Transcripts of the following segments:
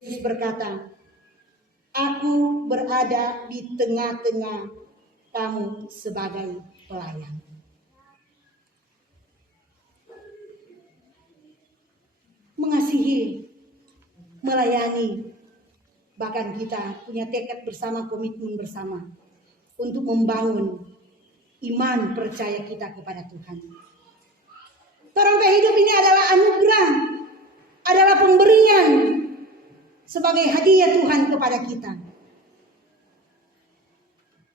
Yesus berkata, "Aku berada di tengah-tengah kamu sebagai pelayan." Mengasihi, melayani, bahkan kita punya tekad bersama, komitmen bersama untuk membangun iman percaya kita kepada Tuhan. Terompet hidup ini adalah anugerah, adalah pemberian sebagai hadiah Tuhan kepada kita.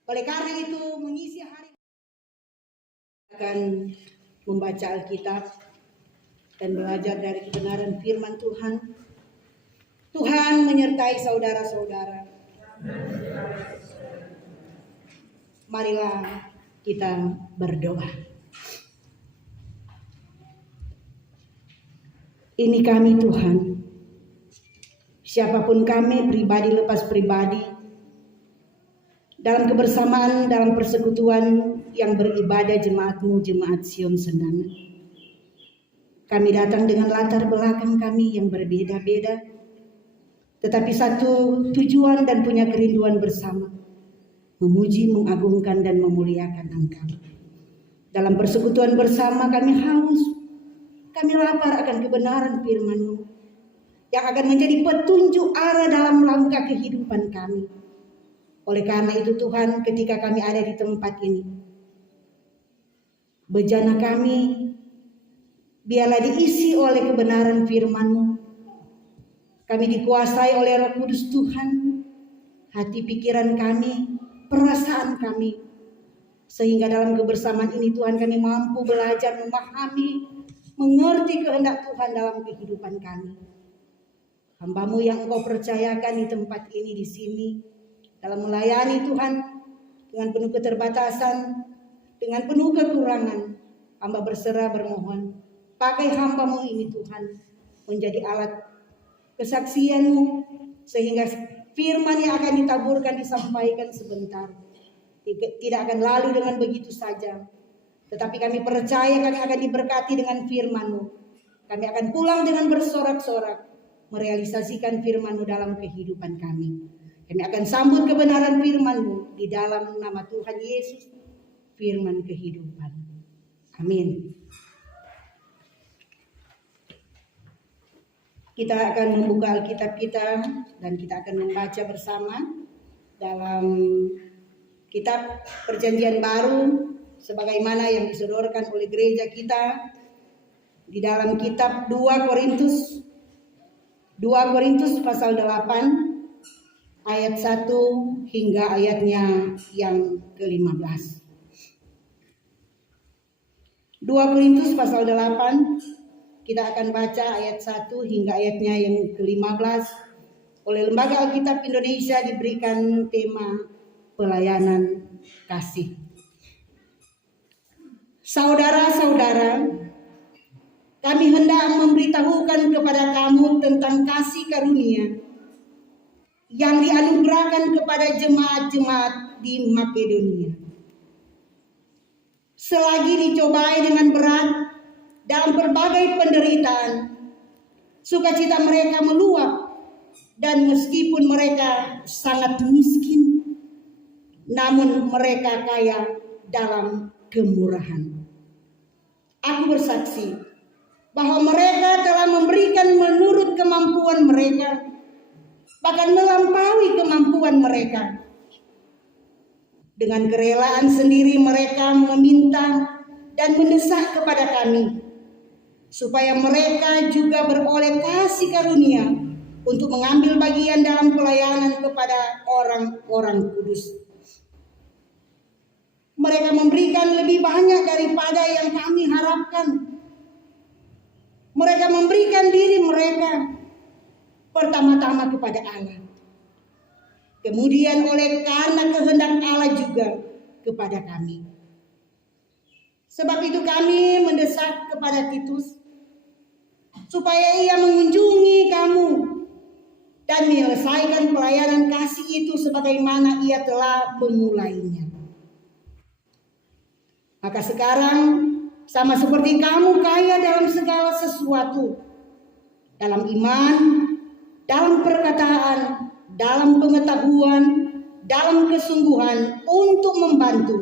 Oleh karena itu, mengisi hari akan membaca Alkitab dan belajar dari kebenaran firman Tuhan. Tuhan menyertai saudara-saudara. Marilah kita berdoa. Ini kami Tuhan, siapapun kami, pribadi lepas pribadi, dalam kebersamaan, dalam persekutuan yang beribadah jemaat-Mu, jemaat Sion Sendangan. Kami datang dengan latar belakang kami yang berbeda-beda, tetapi satu tujuan dan punya kerinduan bersama, memuji, mengagungkan, dan memuliakan Engkau. Dalam persekutuan bersama kami haus, kami lapar akan kebenaran firman-Mu yang akan menjadi petunjuk arah dalam langkah kehidupan kami. Oleh karena itu Tuhan, ketika kami ada di tempat ini, bejana kami biarlah diisi oleh kebenaran firman-Mu. Kami dikuasai oleh Roh Kudus Tuhan, hati pikiran kami, perasaan kami, sehingga dalam kebersamaan ini Tuhan kami mampu belajar memahami, mengerti kehendak Tuhan dalam kehidupan kami. Hamba-Mu yang Engkau percayakan di tempat ini, di sini, dalam melayani Tuhan dengan penuh keterbatasan, dengan penuh kekurangan, hamba berserah bermohon, pakai hamba-Mu ini Tuhan menjadi alat kesaksian-Mu, sehingga firman yang akan ditaburkan, disampaikan sebentar tidak akan lalu dengan begitu saja. Tetapi kami percaya kami akan diberkati dengan firman-Mu. Kami akan pulang dengan bersorak-sorak merealisasikan firman-Mu dalam kehidupan kami. Kami akan sambut kebenaran firman-Mu di dalam nama Tuhan Yesus, firman kehidupan. Amin. Kita akan membuka Alkitab kita dan kita akan membaca bersama dalam kitab Perjanjian Baru sebagaimana yang disodorkan oleh gereja kita di dalam kitab 2 Korintus pasal 8 ayat 1 hingga ayatnya yang ke-15. 2 Korintus pasal 8 kita akan baca ayat 1 hingga ayatnya yang ke-15. Oleh Lembaga Alkitab Indonesia diberikan tema pelayanan kasih. Saudara-saudara, kami hendak memberitahukan kepada kamu tentang kasih karunia yang dianugerahkan kepada jemaat-jemaat di Makedonia. Selagi dicobai dengan berat dalam berbagai penderitaan, sukacita mereka meluap, dan meskipun mereka sangat miskin, namun mereka kaya dalam kemurahan. Aku bersaksi bahwa mereka telah memberikan menurut kemampuan mereka, bahkan melampaui kemampuan mereka. Dengan kerelaan sendiri mereka meminta dan mendesak kepada kami, supaya mereka juga beroleh kasih karunia untuk mengambil bagian dalam pelayanan kepada orang-orang kudus. Mereka memberikan lebih banyak daripada yang kami harapkan. Mereka memberikan diri mereka pertama-tama kepada Allah. Kemudian oleh karena kehendak Allah juga kepada kami. Sebab itu kami mendesak kepada Titus supaya ia mengunjungi kamu dan menyelesaikan pelayanan kasih itu sebagaimana ia telah memulainya. Maka sekarang sama seperti kamu kaya dalam segala sesuatu, dalam iman, dalam perkataan, dalam pengetahuan, dalam kesungguhan untuk membantu,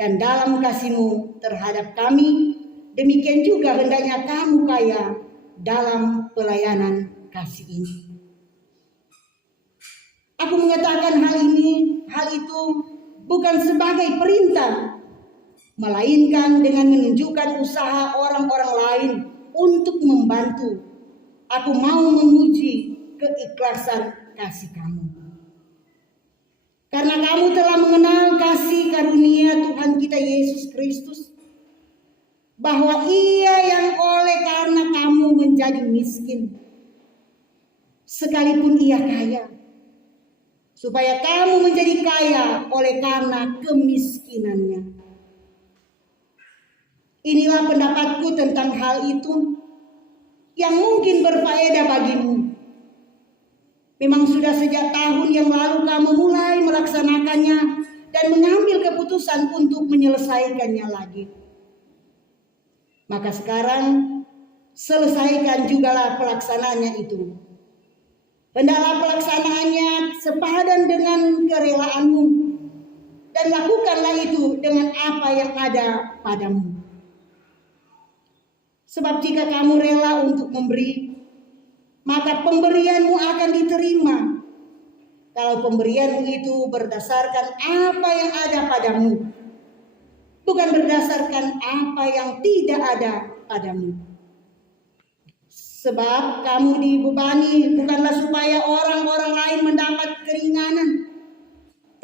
dan dalam kasih-Mu terhadap kami. Demikian juga hendaknya kamu kaya dalam pelayanan kasih ini. Aku mengatakan hal itu bukan sebagai perintah, melainkan dengan menunjukkan usaha orang-orang lain untuk membantu. Aku mau menguji keikhlasan kasih kamu. Karena kamu telah mengenal kasih karunia Tuhan kita Yesus Kristus, bahwa Ia yang oleh karena kamu menjadi miskin, sekalipun Ia kaya, supaya kamu menjadi kaya oleh karena kemiskinannya. Inilah pendapatku tentang hal itu yang mungkin berfaedah bagimu. Memang sudah sejak tahun yang lalu kamu mulai melaksanakannya dan mengambil keputusan untuk menyelesaikannya lagi. Maka sekarang selesaikan jugalah pelaksanaannya itu. Hendaklah pelaksanaannya sepadan dengan kerelaanmu, dan lakukanlah itu dengan apa yang ada padamu. Sebab jika kamu rela untuk memberi, maka pemberianmu akan diterima. Kalau pemberianmu itu berdasarkan apa yang ada padamu, bukan berdasarkan apa yang tidak ada padamu. Sebab kamu dibebani bukanlah supaya orang-orang lain mendapat keringanan,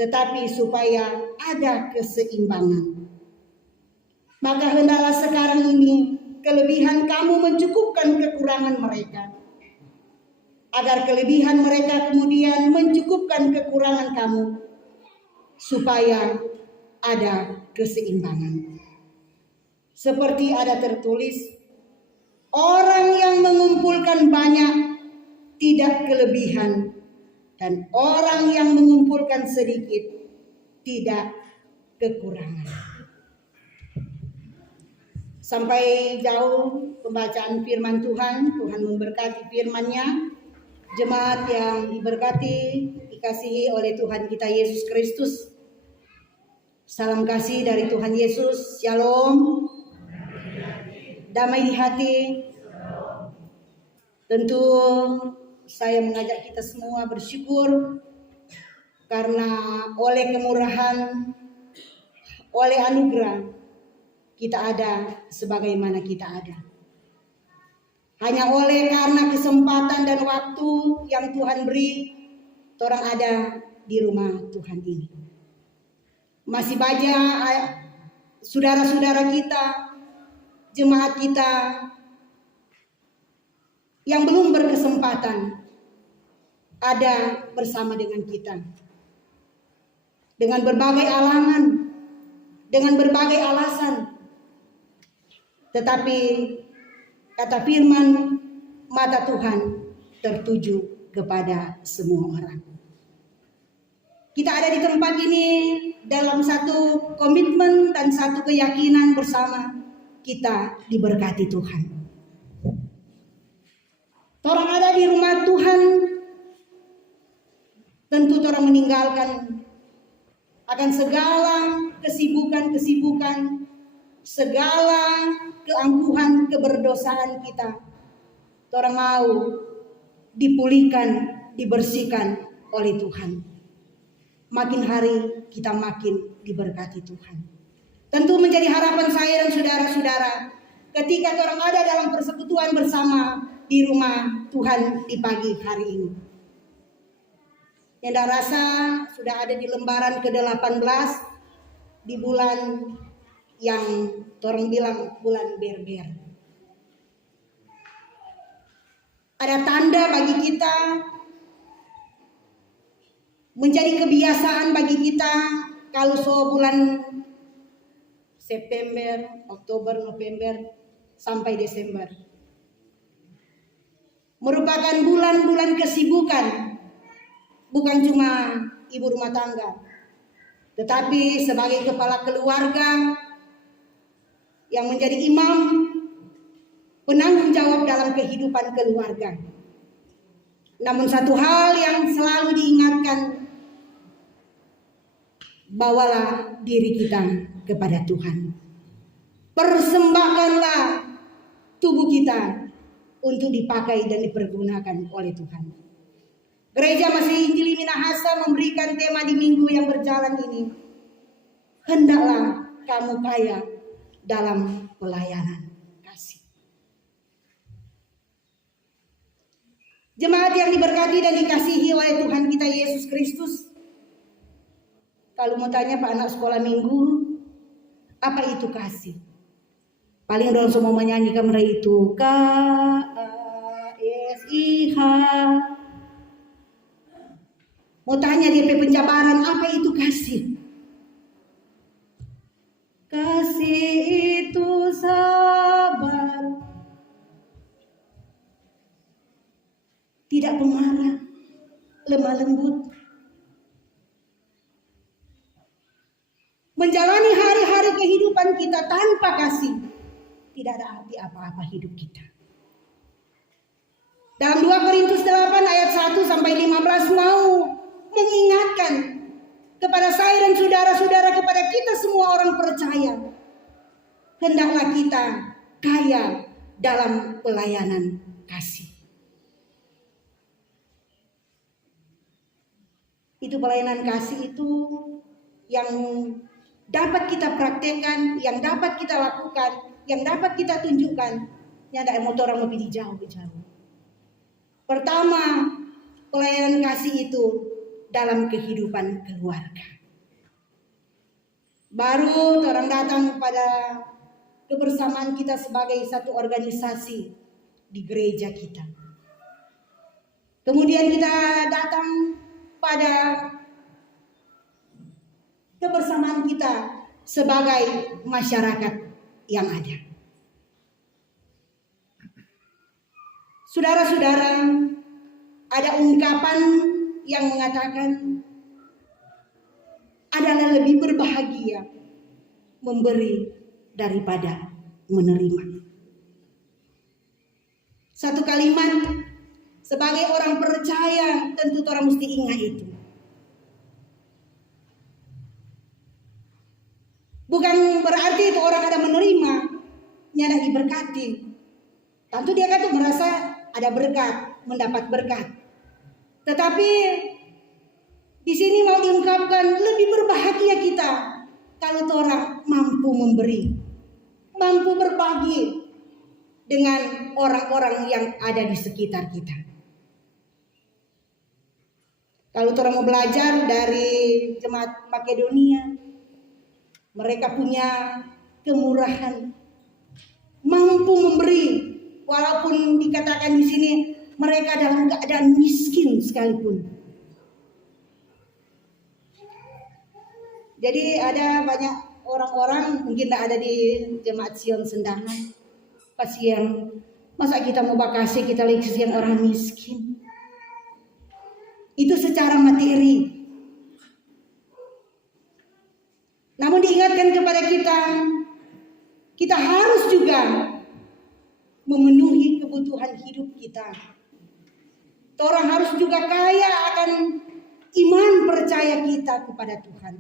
tetapi supaya ada keseimbangan. Maka hendaklah sekarang ini kelebihan kamu mencukupkan kekurangan mereka, agar kelebihan mereka kemudian mencukupkan kekurangan kamu, supaya ada keseimbangan. Seperti ada tertulis, orang yang mengumpulkan banyak tidak kelebihan, dan orang yang mengumpulkan sedikit tidak kekurangan. Sampai jauh pembacaan firman Tuhan. Tuhan memberkati firman-Nya. Jemaat yang diberkati, dikasihi oleh Tuhan kita Yesus Kristus. Salam kasih dari Tuhan Yesus. Shalom. Damai di hati. Tentu saya mengajak kita semua bersyukur karena oleh kemurahan, oleh anugerah kita ada sebagaimana kita ada. Hanya oleh karena kesempatan dan waktu yang Tuhan beri, orang ada di rumah Tuhan ini. Masih banyak saudara-saudara kita, jemaat kita yang belum berkesempatan ada bersama dengan kita. Dengan berbagai alangan, dengan berbagai alasan. Tetapi kata firman, mata Tuhan tertuju kepada semua orang. Kita ada di tempat ini dalam satu komitmen dan satu keyakinan bersama, kita diberkati Tuhan. Orang ada di rumah Tuhan, tentu orang meninggalkan akan segala kesibukan-kesibukan, segala keangkuhan, keberdosaan kita. Orang mau dipulihkan, dibersihkan oleh Tuhan. Makin hari kita makin diberkati Tuhan. Tentu menjadi harapan saya dan saudara-saudara ketika orang ada dalam persekutuan bersama di rumah Tuhan di pagi hari ini. Yang rasa sudah ada di lembaran ke-18 di bulan yang orang bilang bulan berber. Ada tanda bagi kita, menjadi kebiasaan bagi kita kalau bulan September, Oktober, November sampai Desember. Merupakan bulan-bulan kesibukan, bukan cuma ibu rumah tangga, tetapi sebagai kepala keluarga yang menjadi imam, penanggung jawab dalam kehidupan keluarga. Namun satu hal yang selalu diingatkan, bawalah diri kita kepada Tuhan. Persembahkanlah tubuh kita untuk dipakai dan dipergunakan oleh Tuhan. Gereja Masih Injili Minahasa memberikan tema di minggu yang berjalan ini, hendaklah kamu kaya dalam pelayanan kasih. Jemaat yang diberkati dan dikasihi oleh Tuhan kita Yesus Kristus, kalau mau tanya Pak anak sekolah minggu, apa itu kasih? Paling orang semua menyanyikan mereka itu KASIH. Mau tanya DP penjabaran, apa itu kasih? Kasih itu sabar, tidak pemarah, lemah lembut, menjalani hari-hari kehidupan kita tanpa kasih, tidak ada arti apa-apa hidup kita. Dalam 2 Korintus 8 ayat 1 sampai 15 mau mengingatkan kepada saya dan saudara-saudara, kepada kita semua orang percaya, hendaklah kita kaya dalam pelayanan kasih. Itu pelayanan kasih itu yang dapat kita praktekkan, yang dapat kita lakukan, yang dapat kita tunjukkan. Nyada motor orang lebih jauh. Pertama, pelayanan kasih itu dalam kehidupan keluarga. Baru orang datang pada kebersamaan kita sebagai satu organisasi di gereja kita. Kemudian kita datang pada kebersamaan kita sebagai masyarakat yang ada. Saudara-saudara, ada ungkapan yang mengatakan adalah lebih berbahagia memberi daripada menerima. Satu kalimat sebagai orang percaya tentu orang mesti ingat itu. Bukan berarti itu orang ada menerima, nyada diberkati. Tentu dia kan tuh merasa ada berkat, mendapat berkat. Tetapi di sini mau diungkapkan lebih berbahagia kita kalau orang mampu memberi, mampu berbagi dengan orang-orang yang ada di sekitar kita. Kalau orang mau belajar dari jemaat Makedonia, mereka punya kemurahan, mampu memberi, walaupun dikatakan di sini mereka dalam keadaan miskin sekalipun. Jadi ada banyak orang-orang mungkin tidak ada di jemaat Sion Sendangan, kasihan. Masa kita mau bakasi kita lagi kasihan orang miskin. Itu secara materi. Namun diingatkan kepada kita harus juga memenuhi kebutuhan hidup kita. Orang harus juga kaya akan iman percaya kita kepada Tuhan.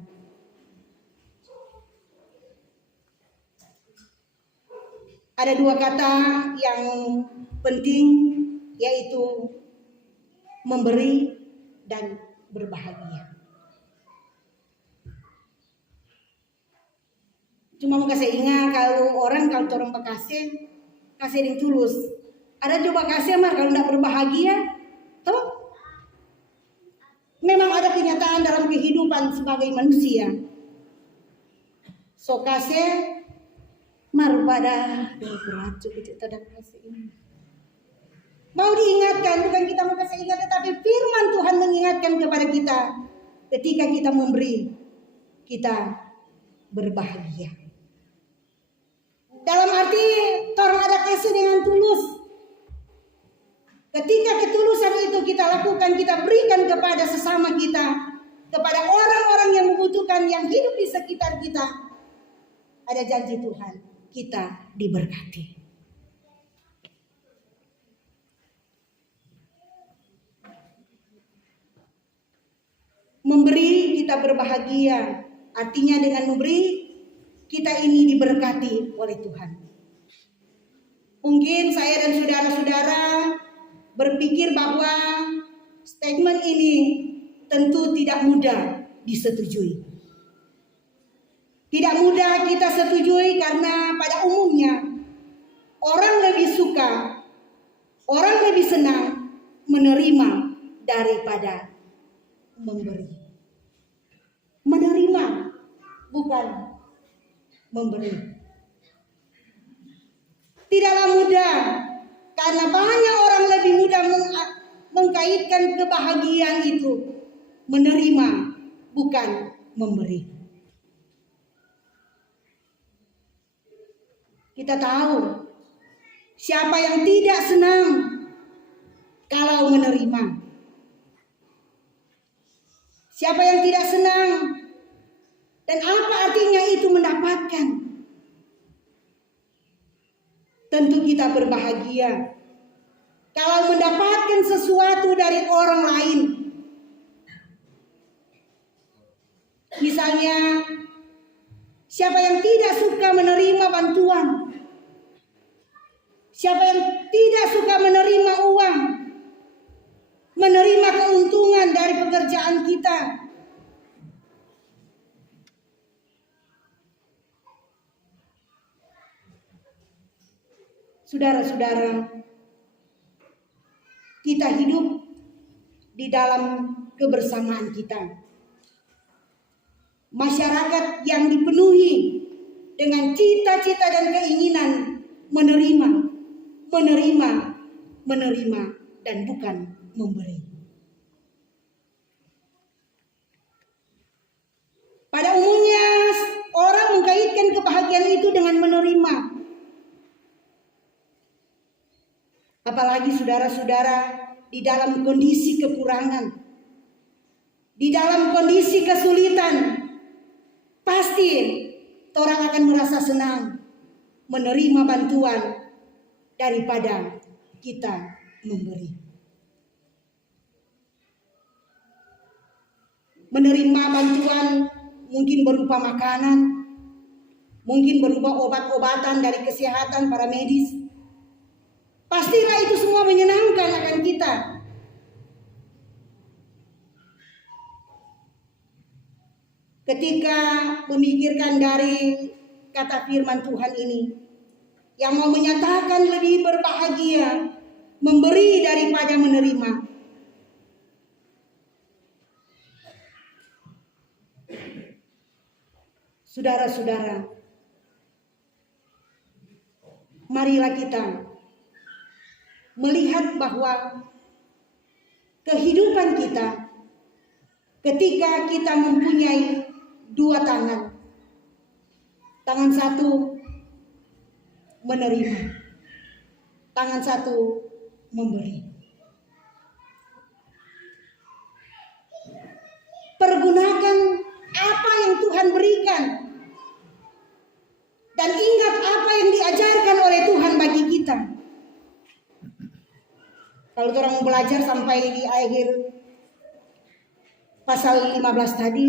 Ada 2 kata yang penting, yaitu memberi dan berbahagia. Cuma mau kasih ingat kalau orang bekasih, kasih yang tulus. Ada coba kasih mah kalau tidak berbahagia. Tuh, memang ada kenyataan dalam kehidupan sebagai manusia. So kasih marpada berat itu tidak kasih ini. Mau diingatkan, bukan kita mau kasih ingat, tetapi firman Tuhan mengingatkan kepada kita, ketika kita memberi, kita berbahagia. Dalam arti orang ada kasih dengan tulus. Ketika ketulusan itu kita lakukan, kita berikan kepada sesama kita, kepada orang-orang yang membutuhkan, yang hidup di sekitar kita, ada janji Tuhan, kita diberkati. Memberi kita berbahagia. Artinya dengan memberi kita ini diberkati oleh Tuhan. Mungkin saya dan saudara-saudara berpikir bahwa statement ini tentu tidak mudah disetujui. Tidak mudah kita setujui karena pada umumnya orang lebih suka, orang lebih senang menerima daripada memberi. Menerima bukan memberi. Tidaklah mudah karena banyak orang lebih mudah mengkaitkan kebahagiaan itu menerima bukan memberi. Kita tahu siapa yang tidak senang kalau menerima. Siapa yang tidak senang dan apa artinya itu mendapatkan. Tentu kita berbahagia kalau mendapatkan sesuatu dari orang lain. Misalnya, siapa yang tidak suka menerima bantuan? Siapa yang tidak suka menerima uang? Menerima keuntungan dari pekerjaan kita? Saudara-saudara, kita hidup di dalam kebersamaan kita. Masyarakat yang dipenuhi dengan cita-cita dan keinginan menerima dan bukan memberi. Pada umumnya orang mengkaitkan kebahagiaan itu dengan menerima. Apalagi saudara-saudara di dalam kondisi kekurangan, di dalam kondisi kesulitan, pasti orang akan merasa senang menerima bantuan daripada kita memberi. Menerima bantuan mungkin berupa makanan, mungkin berupa obat-obatan dari kesehatan para medis. Pastilah itu semua menyenangkan akan kita. Ketika memikirkan dari kata firman Tuhan ini, yang mau menyatakan lebih berbahagia memberi daripada menerima. Saudara-saudara, marilah kita melihat bahwa kehidupan kita ketika kita mempunyai dua tangan. Tangan satu menerima, tangan satu memberi. Pergunakan apa yang Tuhan berikan dan ingat apa yang diajarkan oleh Tuhan bagi kita. Kalau orang mau belajar sampai di akhir pasal 15 tadi,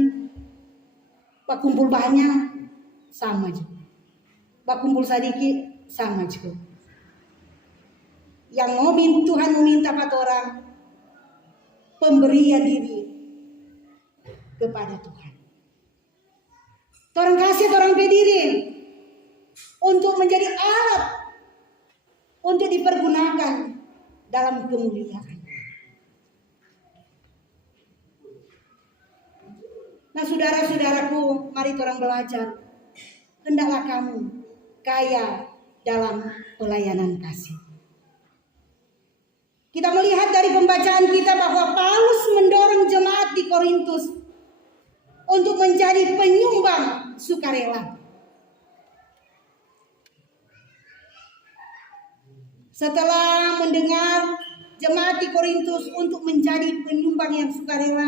pak kumpul banyak sama juga, pak kumpul sedikit sama juga. Yang mau Tuhan meminta pada orang pemberian diri kepada Tuhan. Orang kasih orang pediri untuk menjadi alat untuk dipergunakan dalam kemuliaan. Nah, saudara-saudaraku, mari orang belajar. Hendaklah kamu kaya dalam pelayanan kasih. Kita melihat dari pembacaan kita bahwa Paulus mendorong jemaat di Korintus untuk menjadi penyumbang sukarela. Setelah mendengar jemaat di Korintus untuk menjadi penyumbang yang sukarela,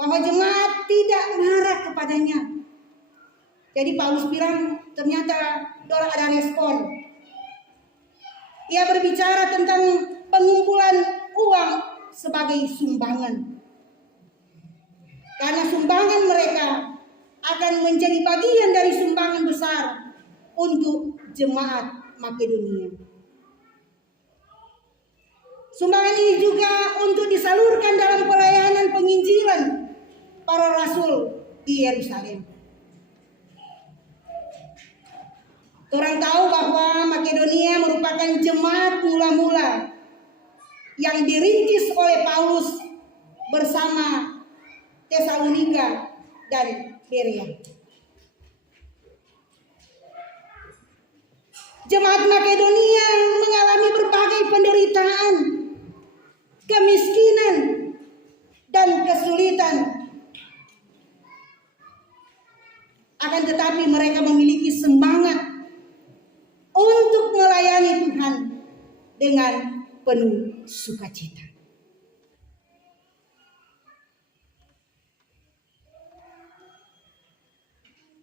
bahwa jemaat tidak marah kepadanya. Jadi Paulus bilang ternyata dorang ada respon. Ia berbicara tentang pengumpulan uang sebagai sumbangan. Karena sumbangan mereka akan menjadi bagian dari sumbangan besar untuk jemaat Makedonia. Sumbangan ini juga untuk disalurkan dalam pelayanan penginjilan para rasul di Yerusalem. Orang tahu bahwa Makedonia merupakan jemaat mula-mula yang dirintis oleh Paulus bersama Tesalonika dan Berea. Jemaat Makedonia mengalami berbagai penderitaan, kemiskinan, dan kesulitan. Akan tetapi mereka memiliki semangat untuk melayani Tuhan dengan penuh sukacita.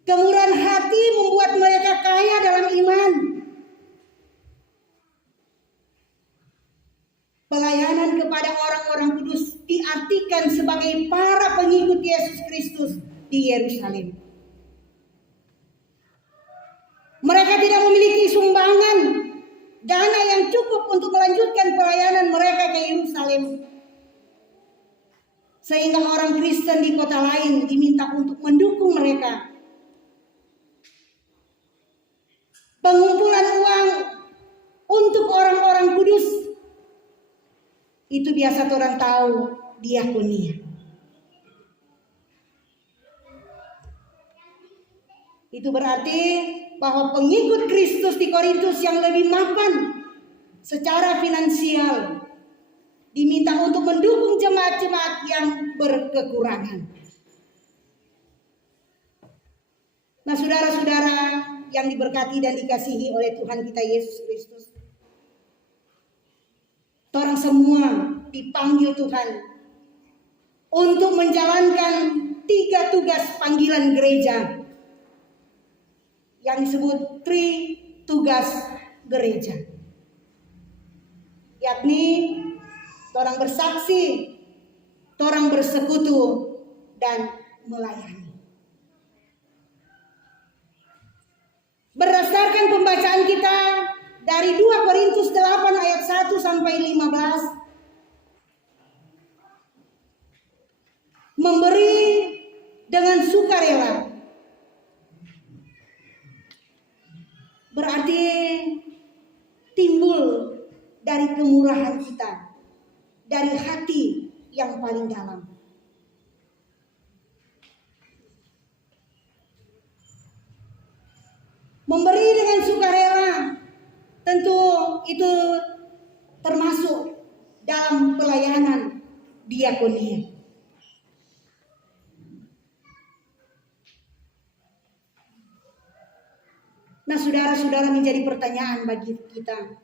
Kemurahan hati membuat mereka kaya dalam iman. Pelayanan kepada orang-orang kudus diartikan sebagai para pengikut Yesus Kristus di Yerusalem. Mereka tidak memiliki sumbangan dana yang cukup untuk melanjutkan pelayanan mereka ke Yerusalem. Sehingga orang Kristen di kota lain diminta untuk mendukung mereka. Pengumpulan uang untuk orang-orang kudus itu biasa orang tahu diakonia. Itu berarti bahwa pengikut Kristus di Korintus yang lebih mapan secara finansial diminta untuk mendukung jemaat-jemaat yang berkekurangan. Nah, saudara-saudara yang diberkati dan dikasihi oleh Tuhan kita Yesus Kristus, orang semua dipanggil Tuhan untuk menjalankan 3 tugas panggilan gereja yang disebut tugas gereja, yakni orang bersaksi, orang bersekutu, dan melayani. Berdasarkan pembacaan kita dari 2 Korintus 8 ayat 1 sampai 15, memberi dengan sukarela berarti timbul dari kemurahan kita, dari hati yang paling dalam. Memberi dengan sukarela tentu itu termasuk dalam pelayanan diakonia. Nah, saudara-saudara, menjadi pertanyaan bagi kita,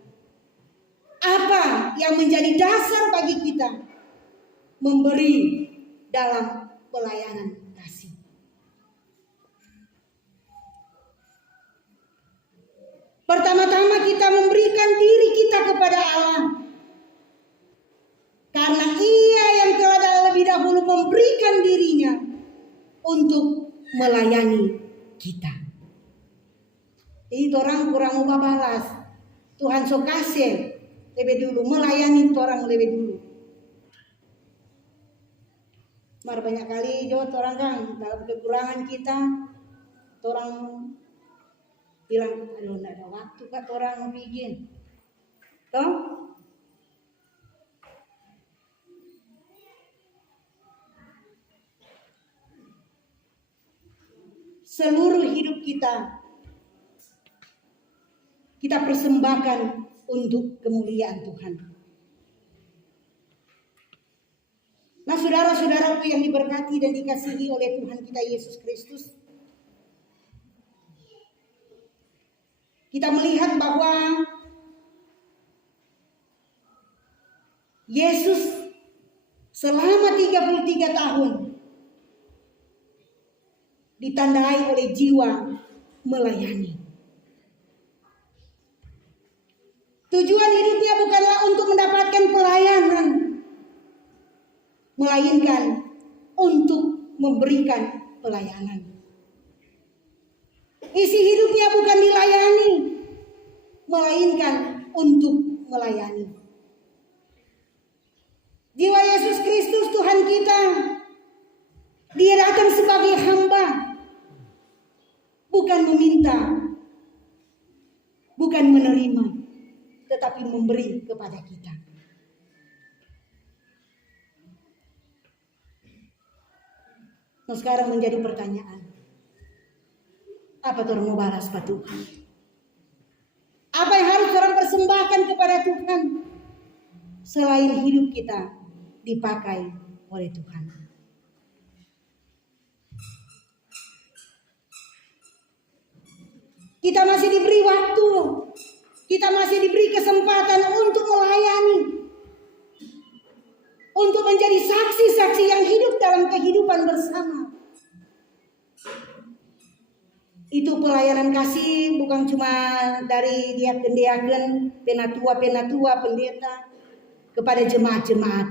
apa yang menjadi dasar bagi kita memberi dalam pelayanan kasih? Pertama-tama kita memberikan diri kita kepada Allah, karena Ia yang telah lebih dahulu memberikan dirinya untuk melayani kita. Jadi orang kurang mau balas, Tuhan so kasih lebih dulu, melayani orang lebih dulu. Mar banyak kali jawab orang kan dalam kekurangan kita, orang bilang, aduh tidak ada waktu kan orang mau bikin, toh? Seluruh hidup kita persembahkan untuk kemuliaan Tuhan. Nah, saudara-saudaraku yang diberkati dan dikasihi oleh Tuhan kita Yesus Kristus, kita melihat bahwa Yesus selama 33 tahun ditandai oleh jiwa melayani. Tujuan hidupnya bukanlah untuk mendapatkan pelayanan, melainkan untuk memberikan pelayanan. Isi hidupnya bukan dilayani, melainkan untuk melayani. Jiwa Yesus Kristus Tuhan kita, Dia datang sebagai hamba, bukan meminta, bukan menerima, tetapi memberi kepada kita. Nah, sekarang menjadi pertanyaan, apa orang mau balas pada Tuhan? Apa yang harus orang persembahkan kepada Tuhan selain hidup kita dipakai oleh Tuhan? Kita masih diberi waktu, kita masih diberi kesempatan untuk melayani, untuk menjadi saksi-saksi yang hidup dalam kehidupan bersama. Itu pelayanan kasih bukan cuma dari diaken-diaken, penatua-penatua, pendeta, kepada jemaat-jemaat.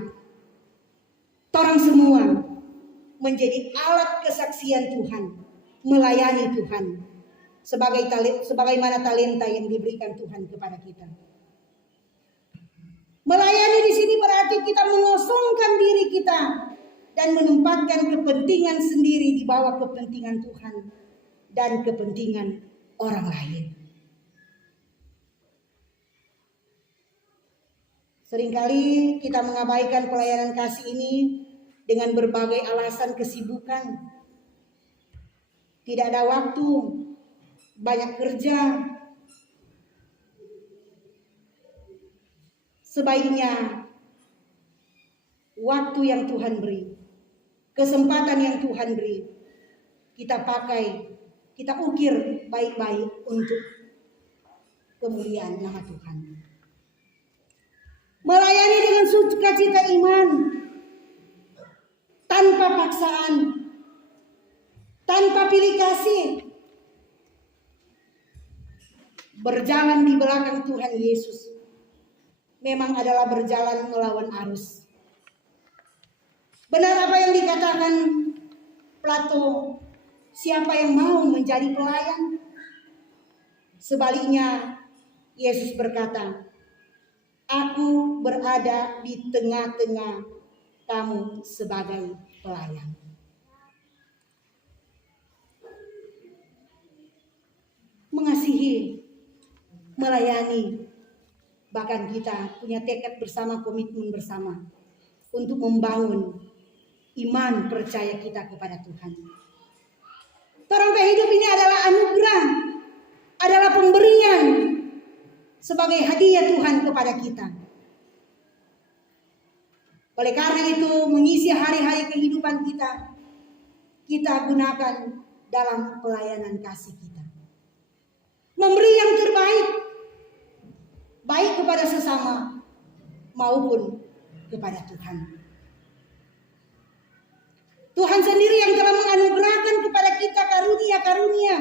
Orang semua menjadi alat kesaksian Tuhan, melayani Tuhan, sebagaimana talenta yang diberikan Tuhan kepada kita. Melayani di sini berarti kita mengosongkan diri kita dan menempatkan kepentingan sendiri di bawah kepentingan Tuhan dan kepentingan orang lain. Seringkali kita mengabaikan pelayanan kasih ini dengan berbagai alasan kesibukan. Tidak ada waktu, banyak kerja. Sebaiknya waktu yang Tuhan beri, kesempatan yang Tuhan beri, kita pakai, kita ukir baik-baik untuk kemuliaan nama Tuhan. Melayani dengan sukacita iman, tanpa paksaan, tanpa pilih kasih. Berjalan di belakang Tuhan Yesus memang adalah berjalan melawan arus. Benar apa yang dikatakan Plato, siapa yang mau menjadi pelayan? Sebaliknya, Yesus berkata, aku berada di tengah-tengah kamu sebagai pelayan. Mengasihi, melayani, bahkan kita punya tekad bersama, komitmen bersama untuk membangun iman percaya kita kepada Tuhan. Terangkai hidup ini adalah anugerah, adalah pemberian sebagai hadiah Tuhan kepada kita. Oleh karena itu, mengisi hari-hari kehidupan kita, kita gunakan dalam pelayanan kasih kita. Memberi yang terbaik, baik kepada sesama maupun kepada Tuhan. Tuhan sendiri yang telah menganugerahkan kepada kita karunia-karunia.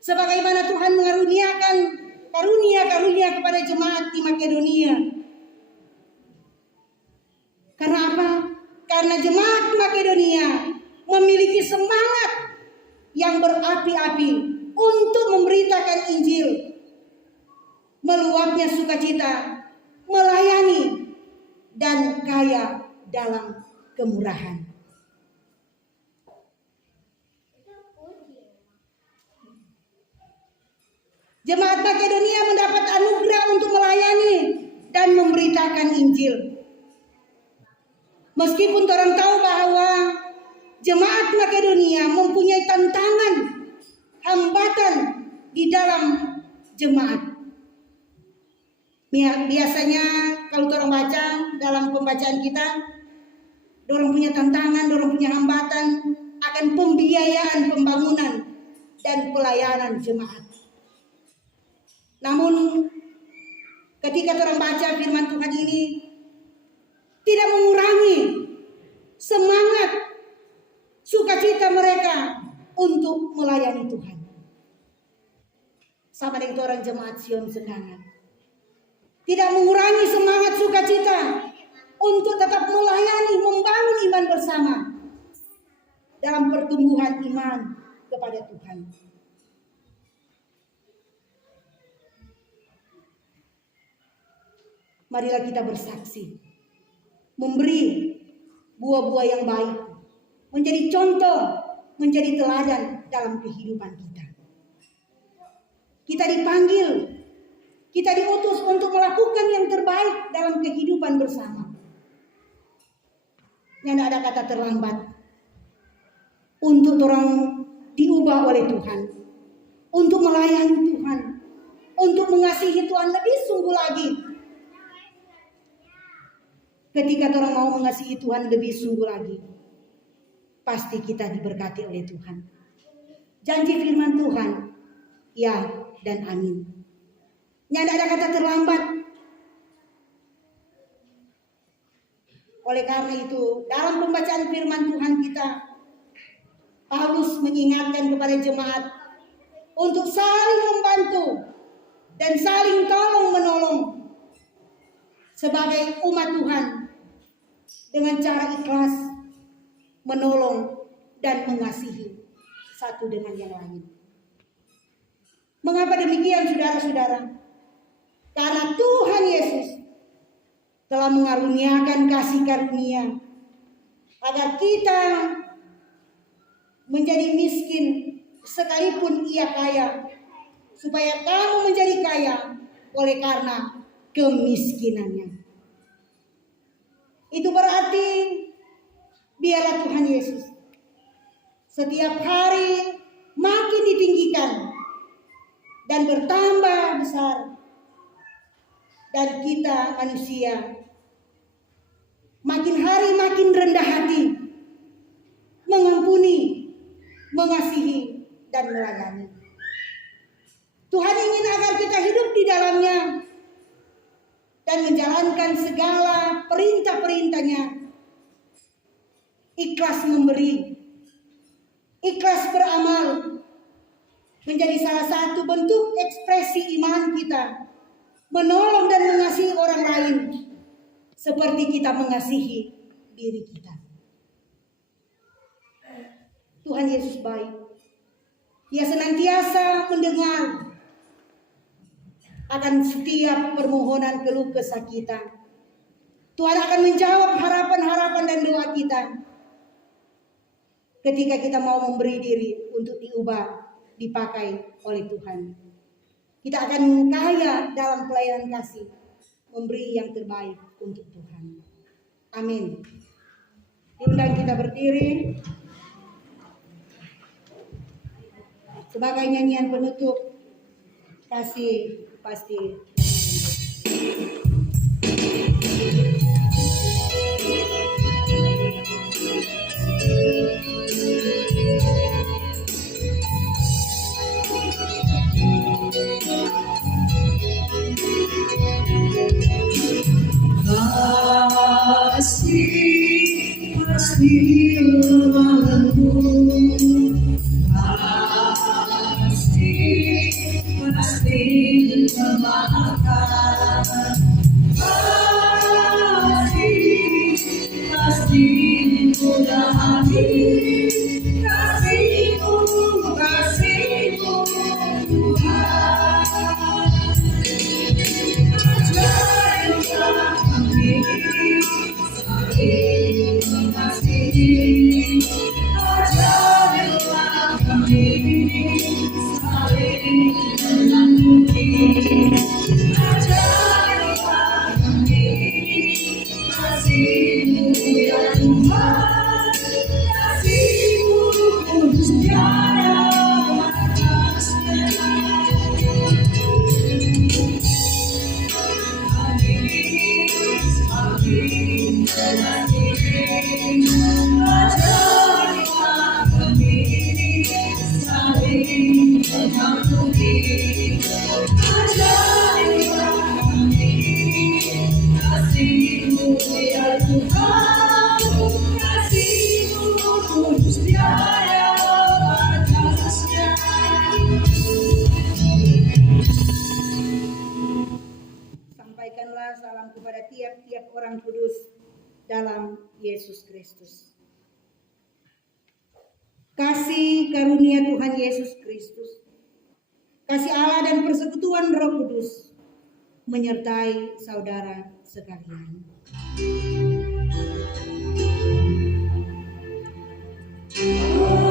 Sebagaimana Tuhan mengaruniakan karunia-karunia kepada jemaat di Makedonia. Karena apa? Karena jemaat Makedonia memiliki semangat yang berapi-api untuk memberitakan Injil. Meluapnya sukacita, melayani, dan kaya dalam kemurahan. Jemaat Makedonia mendapat anugerah untuk melayani dan memberitakan Injil. Meskipun orang tahu bahwa jemaat Makedonia mempunyai tantangan, hambatan di dalam jemaat. Biasanya kalau orang baca dalam pembacaan kita, orang punya tantangan, orang punya hambatan akan pembiayaan pembangunan dan pelayanan jemaat. Namun ketika orang baca firman Tuhan ini, tidak mengurangi semangat sukacita mereka untuk melayani Tuhan. Sama dengan orang jemaat Sion Sendangan, tidak mengurangi semangat sukacita untuk tetap melayani, membangun iman bersama. pertumbuhan iman kepada Tuhan. Marilah kita bersaksi, memberi buah-buah yang baik, menjadi contoh, menjadi teladan dalam kehidupan kita. Kita dipanggil, kita diutus untuk melakukan yang terbaik dalam kehidupan bersama. Yang tidak ada kata terlambat untuk orang diubah oleh Tuhan, untuk melayani Tuhan, untuk mengasihi Tuhan lebih sungguh lagi. Ketika orang mau mengasihi Tuhan lebih sungguh lagi, pasti kita diberkati oleh Tuhan. Janji firman Tuhan, ya dan amin. Yang tidak ada kata terlambat. Oleh karena itu, dalam pembacaan firman Tuhan kita, Paulus mengingatkan kepada jemaat untuk saling membantu dan saling tolong menolong sebagai umat Tuhan dengan cara ikhlas menolong dan mengasihi satu dengan yang lain. Mengapa demikian, saudara-saudara? Karena Tuhan Yesus telah mengaruniakan kasih karunia agar kita menjadi miskin sekalipun ia kaya, supaya kamu menjadi kaya oleh karena kemiskinannya. Itu berarti biarlah Tuhan Yesus setiap hari makin ditinggikan dan bertambah besar, dan kita manusia makin hari makin rendah hati, mengampuni, mengasihi, dan melayani. Tuhan ingin agar kita hidup di dalamnya dan menjalankan segala perintah-perintahnya. Ikhlas memberi, ikhlas beramal menjadi salah satu bentuk ekspresi iman kita, menolong dan mengasihi orang lain seperti kita mengasihi diri kita. Tuhan Yesus baik. Dia senantiasa mendengar akan setiap permohonan keluh kesah kita. Tuhan akan menjawab harapan-harapan dan doa kita ketika kita mau memberi diri untuk diubah, dipakai oleh Tuhan. Kita akan kaya dalam pelayanan kasih, memberi yang terbaik untuk Tuhan. Amin. Diundang kita berdiri sebagai nyanyian penutup. Kasih pasti. Pasti Tuhanku, pasti termakan, pasti mudah hati, kasihmu Tuhan. Ajarlah kami saling mengasihi, ajarlah kami saling mengampuni, ajarlah kami kasih-Mu ya Tuhan, kasih-Mu tiada batasnya. Ajarlah kami saling mengampuni, ajarlah kami kasih-Mu ya Tuhan, kasih-Mu kudus tiada batasnya. Sampaikanlah salam kepada tiap-tiap orang kudus dalam Yesus Kristus. kasih karunia Tuhan Yesus Kristus, kasih Allah dan persekutuan Roh Kudus menyertai saudara sekalian. Amin.